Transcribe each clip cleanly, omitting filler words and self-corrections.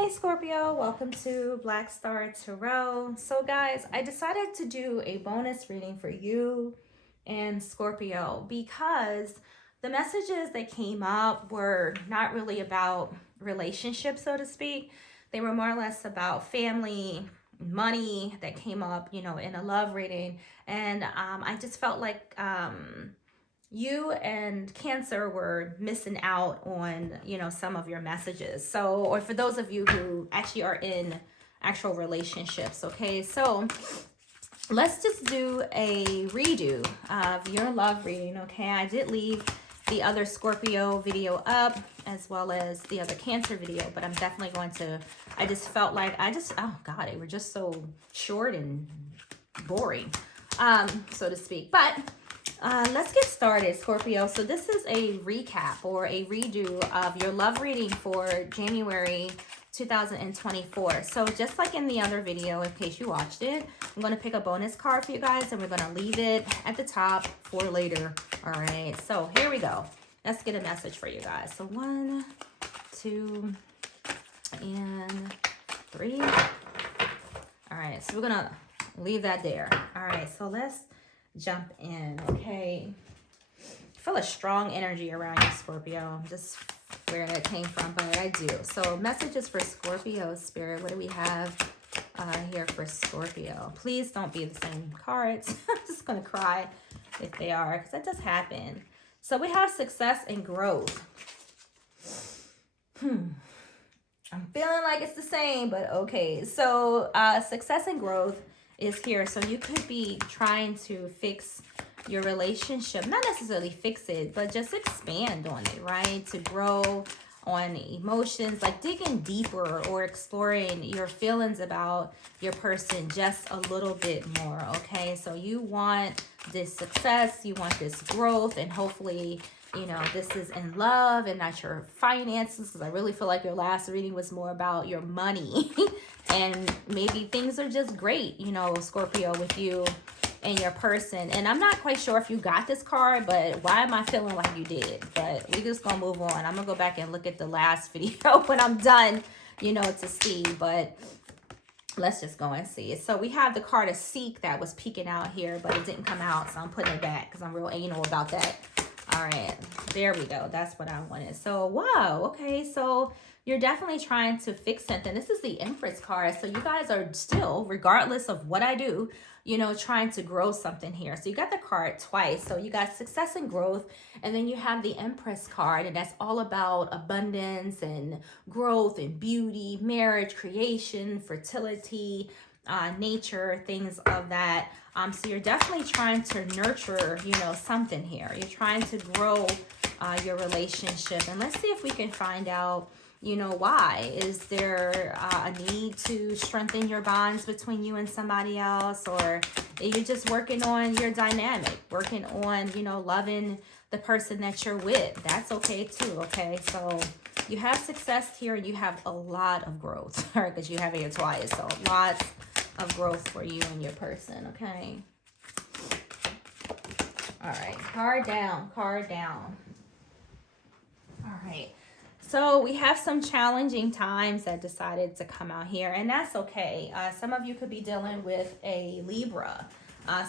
Hey Scorpio, welcome to Black Star Tarot. So guys, I decided to do a bonus reading for you and Scorpio because the messages that came up were not really about relationships, so to speak. They were more or less about family, money that came up, in a love reading. And I just felt like you and Cancer were missing out on, some of your messages. So, or for those of you who actually are in actual relationships, okay? So, let's just do a redo of your love reading, okay? I did leave the other Scorpio video up as well as the other Cancer video, but I'm definitely going to, I just felt like, oh God, they were just so short and boring, so to speak. But let's get started, Scorpio. So this is a recap or a redo of your love reading for January 2024. So just like in the other video, in case you watched it, I'm going to pick a bonus card for you guys and we're going to leave it at the top for later. All right, so here we go. Let's get a message for you guys. So 1, 2, and 3. All right, so we're going to leave that there. All right, so let's jump in, okay? I feel a strong energy around you, Scorpio. Just where that came from, but I do. So messages for Scorpio, Spirit. What do we have here for Scorpio? Please don't be the same cards. I'm just going to cry if they are, because that does happen. So we have success and growth. I'm feeling like it's the same, but okay. So success and growth is here. So you could be trying to fix your relationship, not necessarily fix it, but just expand on it, right? To grow on emotions, like digging deeper or exploring your feelings about your person just a little bit more, okay? So you want this success, you want this growth, and hopefully, this is in love and not your finances, because I really feel like your last reading was more about your money. And maybe things are just great, Scorpio, with you and your person. And I'm not quite sure if you got this card, but why am I feeling like you did? But we just gonna move on. I'm gonna go back and look at the last video when I'm done, to see. But let's just go and see it. So we have the card of Seek that was peeking out here, but it didn't come out, so I'm putting it back because I'm real anal about that. All right, there we go. That's what I wanted. So, wow, okay, so you're definitely trying to fix something. This is the Empress card. So you guys are still, regardless of what I do, trying to grow something here. So you got the card twice. So you got success and growth. And then you have the Empress card. And that's all about abundance and growth and beauty, marriage, creation, fertility, nature, things of that. So you're definitely trying to nurture, something here. You're trying to grow your relationship. And let's see if we can find out, why. Is there a need to strengthen your bonds between you and somebody else? Or are you just working on your dynamic, working on, loving the person that you're with? That's okay too, okay? So you have success here and you have a lot of growth, right? Because you have it here twice. So lots of growth for you and your person, okay? All right, card down, card down. All right. So we have some challenging times that decided to come out here, and that's okay. Some of you could be dealing with a Libra.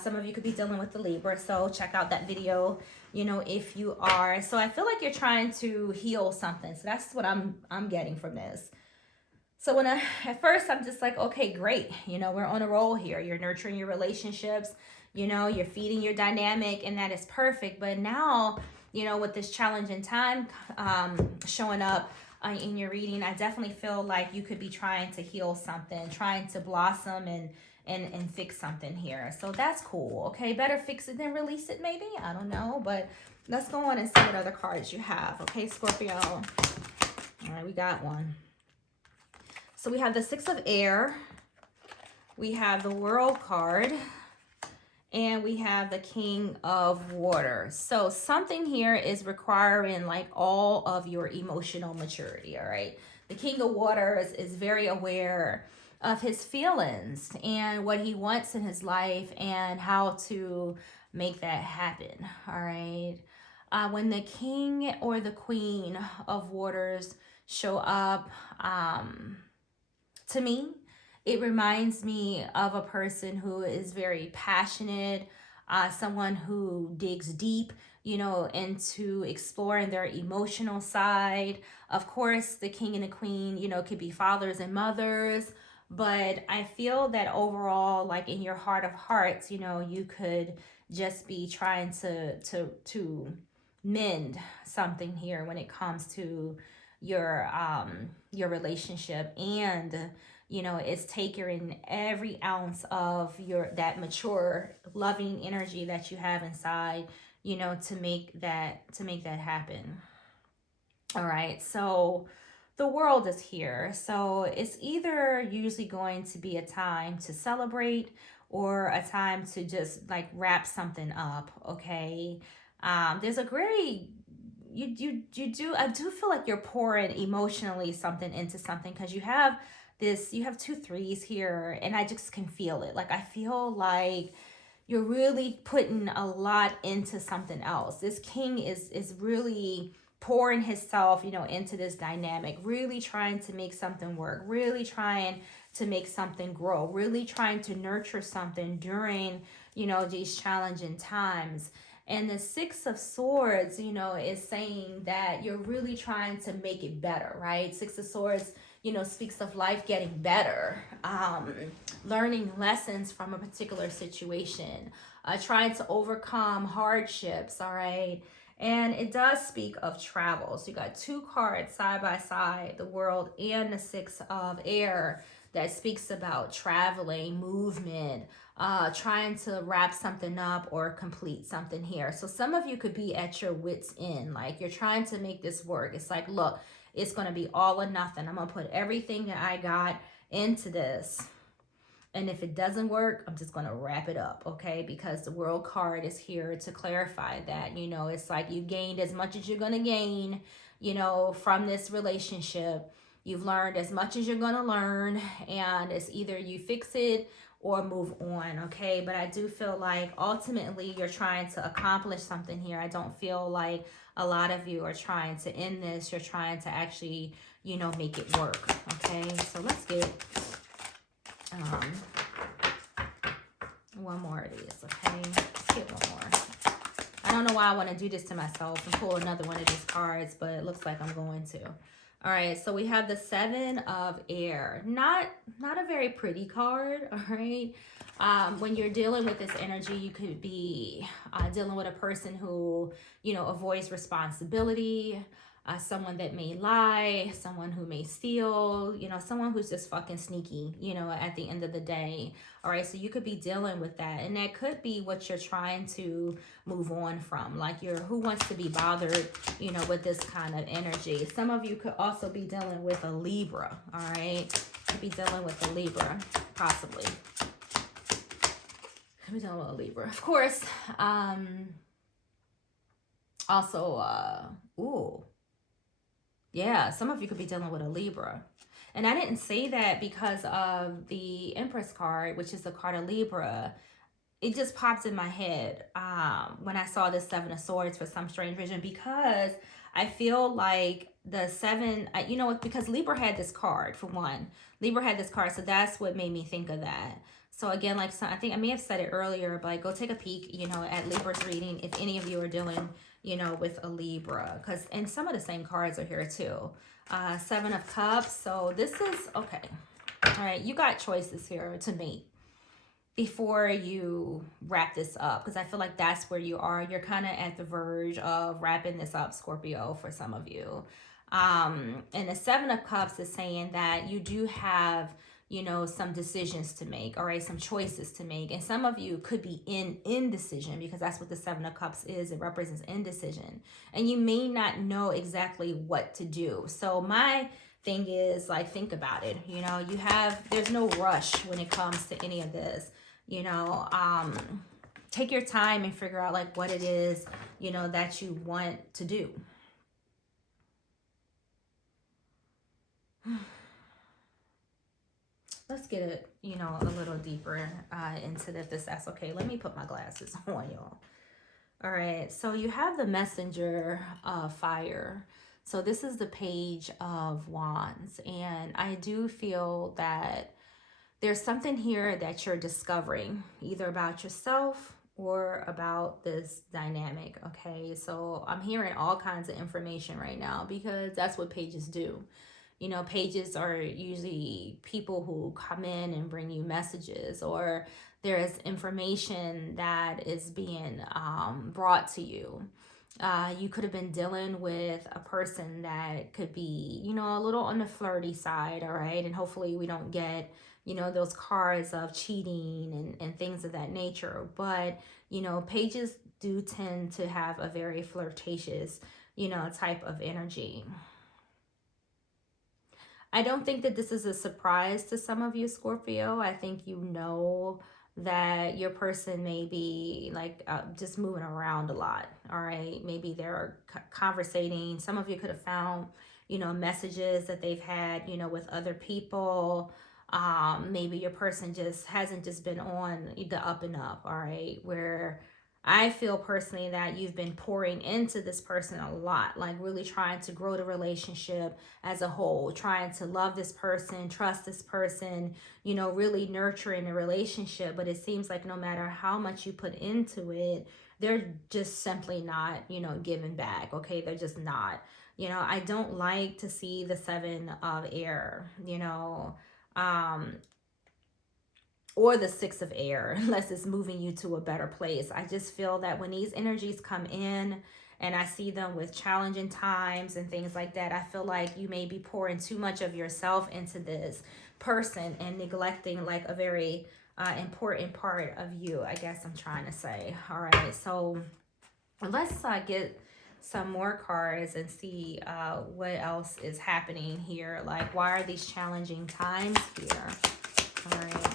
Some of you could be dealing with the Libra, so check out that video, if you are. So I feel like you're trying to heal something. So that's what I'm getting from this. So at first I'm just like, okay, great. We're on a roll here. You're nurturing your relationships, you're feeding your dynamic, and that is perfect. But now, with this challenging time showing up in your reading, I definitely feel like you could be trying to heal something, trying to blossom and fix something here. So that's cool. Okay, better fix it than release it, maybe. I don't know, but let's go on and see what other cards you have. Okay, Scorpio. All right, we got one. So we have the Six of Air. We have the World card. And we have the King of Water. So something here is requiring like all of your emotional maturity, all right? The King of Water is very aware of his feelings and what he wants in his life and how to make that happen, all right? When the King or the Queen of Waters show up, to me. It reminds me of a person who is very passionate, someone who digs deep, into exploring their emotional side. Of course, the king and the queen, could be fathers and mothers. But I feel that overall, like in your heart of hearts, you could just be trying to mend something here when it comes to your relationship. And it's taking every ounce of that mature loving energy that you have inside, to make that happen. All right, so the world is here. So it's either usually going to be a time to celebrate or a time to just like wrap something up. Okay. There's a very you do I do feel like you're pouring emotionally something into something, because you have two threes here, and I just can feel it. Like I feel like you're really putting a lot into something else. This king is really pouring himself, into this dynamic, really trying to make something work, really trying to make something grow, really trying to nurture something during, these challenging times. And the Six of Swords, is saying that you're really trying to make it better, right? Six of Swords, speaks of life getting better, learning lessons from a particular situation, trying to overcome hardships, all right? And it does speak of travel. So you got two cards side by side, the World and the Six of Air, that speaks about traveling, movement, trying to wrap something up or complete something here. So some of you could be at your wits' end, like you're trying to make this work. It's like, look, it's going to be all or nothing. I'm going to put everything that I got into this. And if it doesn't work, I'm just going to wrap it up, okay? Because the World card is here to clarify that, it's like you gained as much as you're going to gain, from this relationship. You've learned as much as you're going to learn, and it's either you fix it or move on, okay? But I do feel like ultimately you're trying to accomplish something here. I don't feel like a lot of you are trying to end this. You're trying to actually, make it work, okay? So let's get one more of these, okay? Let's get one more. I don't know why I want to do this to myself and pull another one of these cards, but it looks like I'm going to. All right, so we have the Seven of Air. Not a very pretty card, all right? When you're dealing with this energy, you could be dealing with a person who, avoids responsibility, someone that may lie, someone who may steal, someone who's just fucking sneaky, at the end of the day. All right, so you could be dealing with that, and that could be what you're trying to move on from. Like who wants to be bothered, with this kind of energy. Some of you could also be dealing with a Libra, all right? Could be dealing with a Libra, possibly. Could be dealing with a Libra. Of course, also, ooh. Yeah, some of you could be dealing with a Libra. And I didn't say that because of the Empress card, which is the card of Libra. It just popped in my head when I saw the Seven of Swords for some strange reason, because I feel like the seven, because Libra had this card, for one. Libra had this card, so that's what made me think of that. So again, I think I may have said it earlier, but go take a peek, at Libra's reading if any of you are dealing, with a Libra, and some of the same cards are here too. Seven of Cups. So this is okay. All right, you got choices here to make before you wrap this up, because I feel like that's where you are. You're kind of at the verge of wrapping this up, Scorpio, for some of you. And the Seven of Cups is saying that you do have, some decisions to make, all right, some choices to make. And some of you could be in indecision, because that's what the Seven of Cups is. It represents indecision. And you may not know exactly what to do. So my thing is, think about it. There's no rush when it comes to any of this. Take your time and figure out what it is, that you want to do. Let's get it, a little deeper into this, if that's okay. Let me put my glasses on, y'all. All right, so you have the Messenger of Fire. So this is the Page of Wands. And I do feel that there's something here that you're discovering, either about yourself or about this dynamic. Okay, so I'm hearing all kinds of information right now because that's what pages do. You know, pages are usually people who come in and bring you messages, or there is information that is being brought to you. You could have been dealing with a person that could be, you know, a little on the flirty side, all right? And hopefully we don't get, you know, those cards of cheating and things of that nature. But, you know, pages do tend to have a very flirtatious, you know, type of energy. I don't think that this is a surprise to some of you, Scorpio. I think you know that your person may be like just moving around a lot. All right. Maybe they're conversating. Some of you could have found, you know, messages that they've had, you know, with other people. Maybe your person just hasn't just been on the up and up. All right. Where I feel personally that you've been pouring into this person a lot, like really trying to grow the relationship as a whole, trying to love this person, trust this person, you know, really nurturing the relationship. But it seems like no matter how much you put into it, they're just simply not, you know, giving back. Okay. They're just not. You know, I don't like to see the Seven of Air, you know. Or the Six of Air, unless it's moving you to a better place. I just feel that when these energies come in and I see them with challenging times and things like that, I feel like you may be pouring too much of yourself into this person and neglecting like a very important part of you, I guess I'm trying to say. All right, so let's get some more cards and see what else is happening here. Like, why are these challenging times here? All right.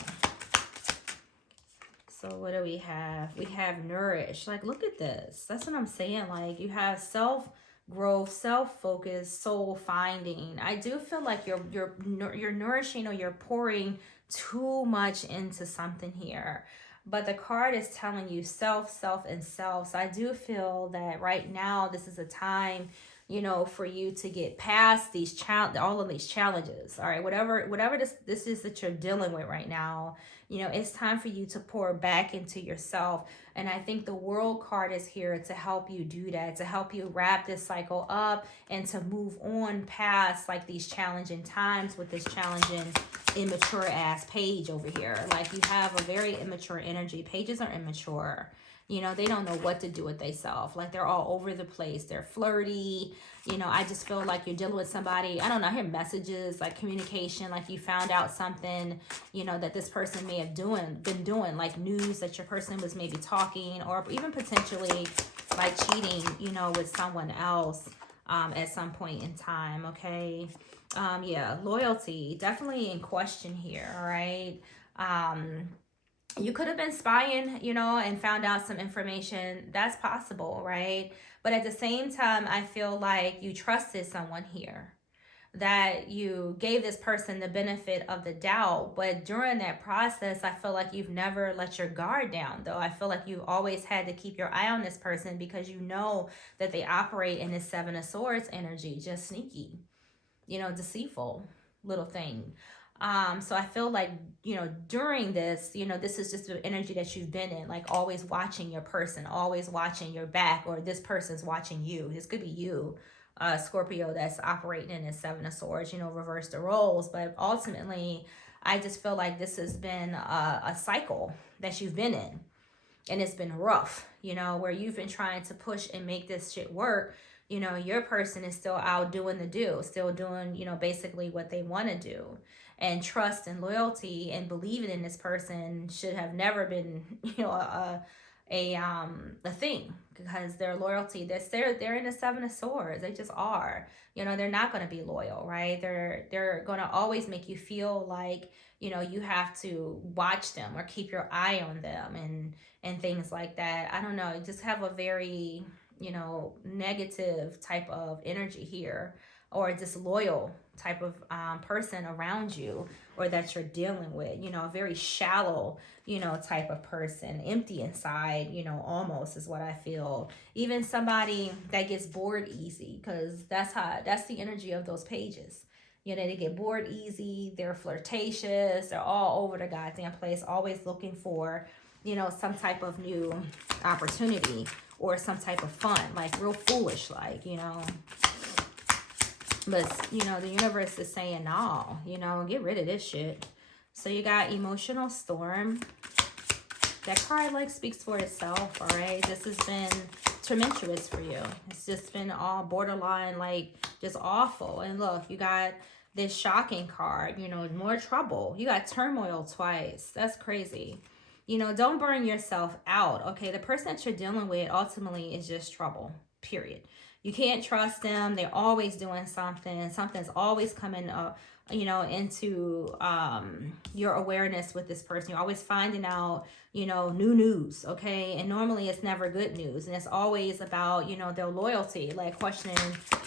So what do we have? We have nourish. Like, look at this. That's what I'm saying. Like, you have self growth, self focus, soul finding. I do feel like you're nourishing, or you're pouring too much into something here. But the card is telling you self, self, and self. So I do feel that right now this is a time, you know, for you to get past these all of these challenges. All right, whatever this is that you're dealing with right now, you know, it's time for you to pour back into yourself. And I think the World card is here to help you do that, to help you wrap this cycle up and to move on past like these challenging times with this challenging immature ass page over here. Like, you have a very immature energy. Pages are immature. You know, they don't know what to do with themselves. Like, they're all over the place. They're flirty. You know, I just feel like you're dealing with somebody. I don't know, I hear messages, like communication, like you found out something, you know, that this person may have been doing, like news that your person was maybe talking, or even potentially like cheating, you know, with someone else at some point in time. Okay. Yeah, loyalty definitely in question here. All right. You could have been spying, you know, and found out some information. That's possible, right? But at the same time, I feel like you trusted someone here, that you gave this person the benefit of the doubt. But during that process, I feel like you've never let your guard down, though. I feel like you've always had to keep your eye on this person because you know that they operate in this Seven of Swords energy, just sneaky, you know, deceitful little thing. So I feel like, you know, during this, you know, this is just the energy that you've been in, like always watching your person, always watching your back, or this person's watching you. This could be you, Scorpio, that's operating in this Seven of Swords, you know, reverse the roles. But ultimately, I just feel like this has been a cycle that you've been in. And it's been rough, you know, where you've been trying to push and make this shit work. You know, your person is still out doing the do, still doing, you know, basically what they want to do. And trust and loyalty and believing in this person should have never been, you know, a thing, because their loyalty, they're in the Seven of Swords. They just are. You know, they're not going to be loyal, right? They're going to always make you feel like, you know, you have to watch them or keep your eye on them and things like that. I don't know. You just have a very, you know, negative type of energy here, or disloyal type of person around you or that you're dealing with, you know, a very shallow, you know, type of person, empty inside, you know, almost is what I feel. Even somebody that gets bored easy, because that's the energy of those pages. You know, they get bored easy, they're flirtatious, they're all over the goddamn place, always looking for, you know, some type of new opportunity or some type of fun, like real foolish, like, you know. But, you know, the universe is saying, no, you know, get rid of this shit. So you got emotional storm. That card, like, speaks for itself, all right? This has been tumultuous for you. It's just been all borderline, like, just awful. And look, you got this shocking card, you know, more trouble. You got turmoil twice. That's crazy. You know, don't burn yourself out, okay? The person that you're dealing with ultimately is just trouble, period. You can't trust them. They're always doing something. Something's always coming up, you know, into your awareness with this person. You're always finding out, you know, new news, okay? And normally it's never good news. And it's always about, you know, their loyalty, like questioning,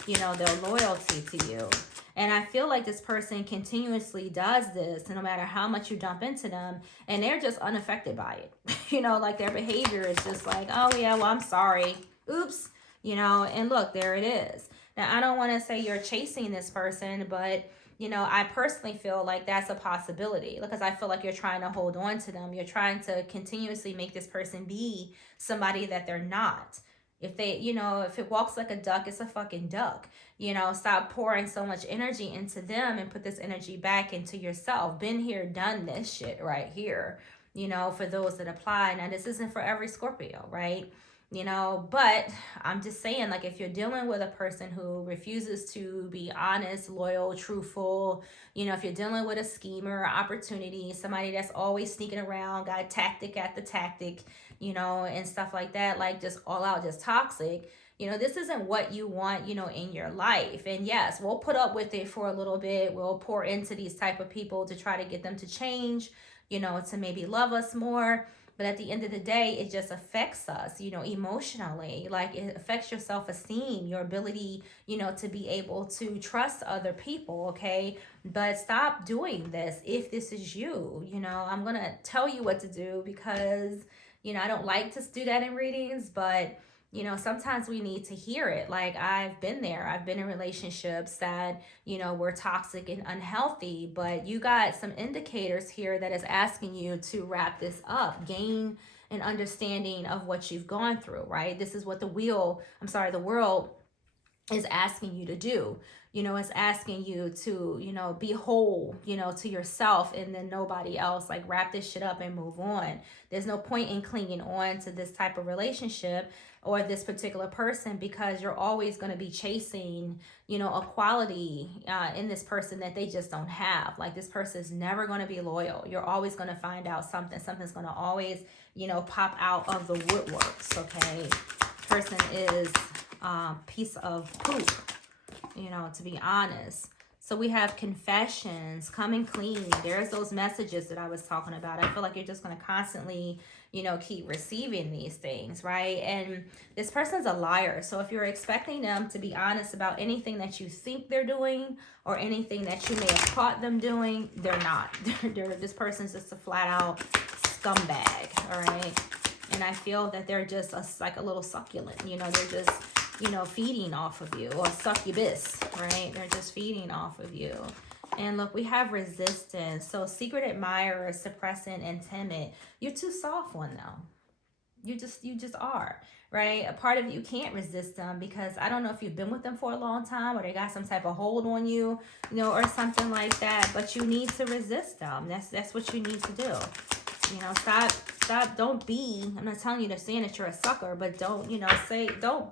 you know, their loyalty to you. And I feel like this person continuously does this, and no matter how much you dump into them, and they're just unaffected by it. You know, like their behavior is just like, oh yeah, well, I'm sorry. Oops. You know, and look, there it is. Now, I don't want to say you're chasing this person, but, you know, I personally feel like that's a possibility because I feel like you're trying to hold on to them. You're trying to continuously make this person be somebody that they're not. If they, you know, if it walks like a duck, it's a fucking duck. You know, stop pouring so much energy into them and put this energy back into yourself. Been here, done this shit right here, you know, for those that apply. Now, this isn't for every Scorpio, right? You know, but I'm just saying, like, if you're dealing with a person who refuses to be honest, loyal, truthful, you know, if you're dealing with a schemer, opportunity, somebody that's always sneaking around, got a tactic at the tactic, you know, and stuff like that, like just all out, just toxic, you know, this isn't what you want, you know, in your life. And yes, we'll put up with it for a little bit. We'll pour into these type of people to try to get them to change, you know, to maybe love us more. But at the end of the day, it just affects us, you know, emotionally. Like it affects your self-esteem, your ability, you know, to be able to trust other people, okay? But stop doing this if this is you. You know, I'm going to tell you what to do because, you know, I don't like to do that in readings, but you know, sometimes we need to hear it. Like I've been there. I've been in relationships that, you know, were toxic and unhealthy, but you got some indicators here that is asking you to wrap this up, gain an understanding of what you've gone through, right? This is what the world is asking you to do. You know, it's asking you to, you know, be whole, you know, to yourself and then nobody else. Like wrap this shit up and move on. There's no point in clinging on to this type of relationship or this particular person because you're always going to be chasing, you know, a quality in this person that they just don't have. Like this person is never going to be loyal. You're always going to find out something's going to always, you know, pop out of the woodworks. Okay. Person is piece of poop, you know, to be honest. So we have confessions, coming clean. There's those messages that I was talking about. I feel like you're just going to constantly, you know, keep receiving these things, right? And this person's a liar. So if you're expecting them to be honest about anything that you think they're doing or anything that you may have caught them doing, they're not. This person's just a flat out scumbag, all right? And I feel that they're just like a little succulent, you know, they're just, you know, feeding off of you, or succubus, right? They're just feeding off of you. And look, we have resistance. So secret admirer, suppressant, and timid. You're too soft one though. You just are, right? A part of you can't resist them because I don't know if you've been with them for a long time or they got some type of hold on you, you know, or something like that. But you need to resist them. That's what you need to do. You know, stop, don't be, I'm not telling you to saying that you're a sucker, but don't, you know,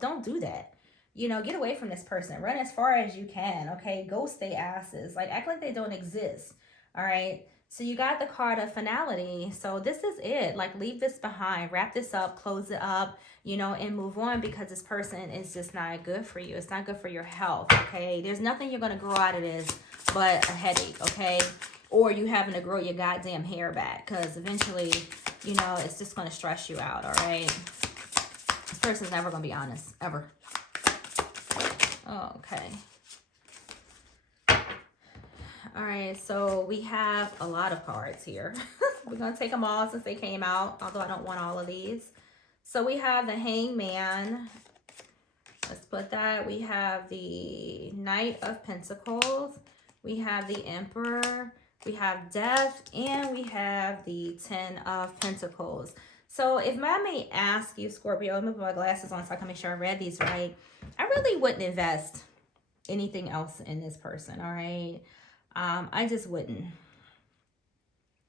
don't do that. You know, get away from this person. Run as far as you can, okay? Ghost they asses. Like, act like they don't exist, all right? So you got the card of finality. So this is it. Like, leave this behind. Wrap this up. Close it up, you know, and move on because this person is just not good for you. It's not good for your health, okay? There's nothing you're going to grow out of this but a headache, okay? Or you having to grow your goddamn hair back because eventually, you know, it's just going to stress you out, all right? This person's never going to be honest, ever. Okay. All right, so we have a lot of cards here. We're going to take them all since they came out, although I don't want all of these. So we have the Hangman. Let's put that. We have the Knight of Pentacles. We have the Emperor. We have Death. And we have the Ten of Pentacles. So if I may ask you, Scorpio, let me put my glasses on so I can make sure I read these right. I really wouldn't invest anything else in this person, all right? I just wouldn't.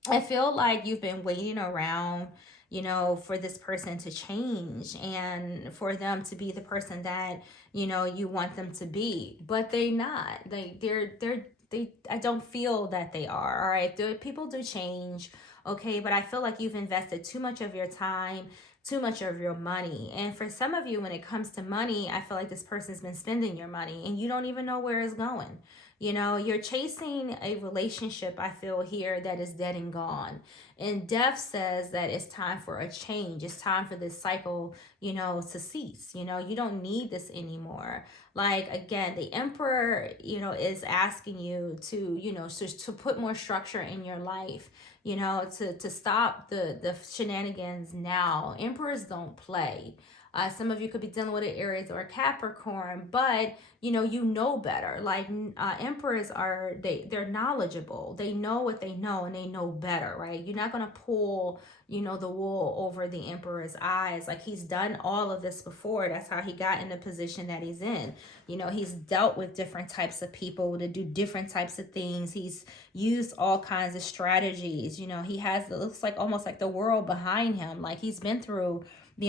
I feel like you've been waiting around, you know, for this person to change and for them to be the person that, you know, you want them to be, but they're not. I don't feel that they are. All right. People do change. Okay. But I feel like you've invested too much of your time, too much of your money. And for some of you, when it comes to money, I feel like this person's been spending your money and you don't even know where it's going. You know, you're chasing a relationship, I feel here, that is dead and gone. And Death says that it's time for a change. It's time for this cycle, you know, to cease. You know, you don't need this anymore. Like, again, the Emperor, you know, is asking you to, you know, to put more structure in your life, you know, to stop the shenanigans now. Emperors don't play. Some of you could be dealing with an Aries or a Capricorn, but you know better. Like emperors are, they're knowledgeable. They know what they know and they know better, right? You're not gonna pull the wool over the emperor's eyes. Like, he's done all of this before. That's how he got in the position that he's in. He's dealt with different types of people to do different types of things. He's used all kinds of strategies. He has, it looks like almost like the world behind him. Like, he's been through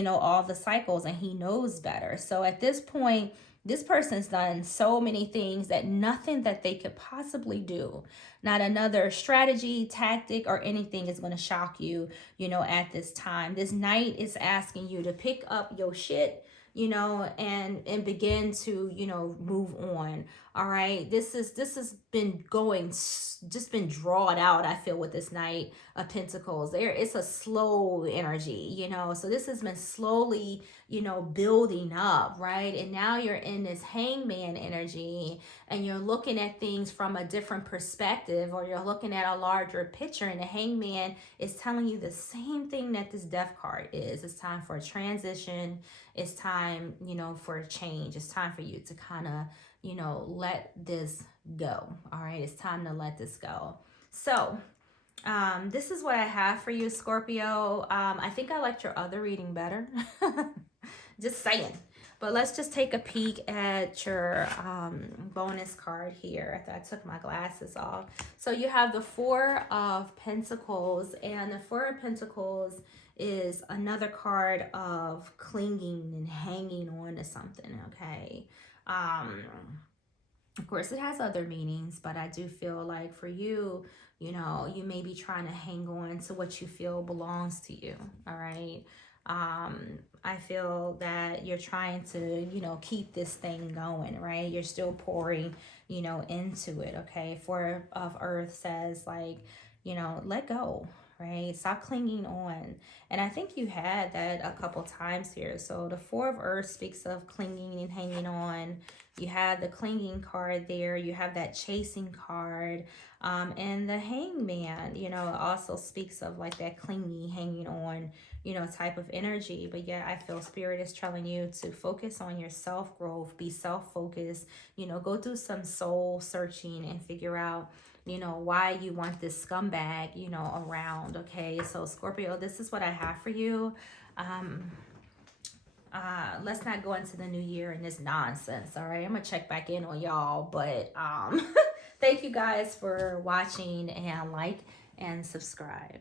all the cycles and he knows better. So at this point, this person's done so many things that nothing that they could possibly do, not another strategy, tactic, or anything is going to shock you, at this time. This Knight is asking you to pick up your shit, and begin to, move on. All right. This has been going, just been drawn out, I feel, with this Knight of Pentacles. It's a slow energy, so this has been slowly, building up, right? And now you're in this Hangman energy and you're looking at things from a different perspective, or you're looking at a larger picture, and the Hangman is telling you the same thing that this Death card is. It's time for a transition. It's time, for a change. It's time for you to kind of, let this go. All right. It's time to let this go. So, this is what I have for you, Scorpio. I think I liked your other reading better. Just saying. But let's just take a peek at your bonus card here. I took my glasses off. So you have the Four of Pentacles, and the Four of Pentacles is another card of clinging and hanging on to something, okay? Of course, it has other meanings, but I do feel like for you, you may be trying to hang on to what you feel belongs to you, all right? I feel that you're trying to, keep this thing going, right? You're still pouring, into it, okay? Four of Earth says, like, let go, right? Stop clinging on. And I think you had that a couple times here. So the Four of Earth speaks of clinging and hanging on. You have the clinging card there. You have that chasing card. And the Hangman, also speaks of like that clingy, hanging on, type of energy. But yet I feel Spirit is telling you to focus on your self-growth, be self-focused, go do some soul searching and figure out, why you want this scumbag, around. Okay, so Scorpio, this is what I have for you. Let's not go into the new year in this nonsense. All right, I'm gonna check back in on y'all, but thank you guys for watching, and like and subscribe.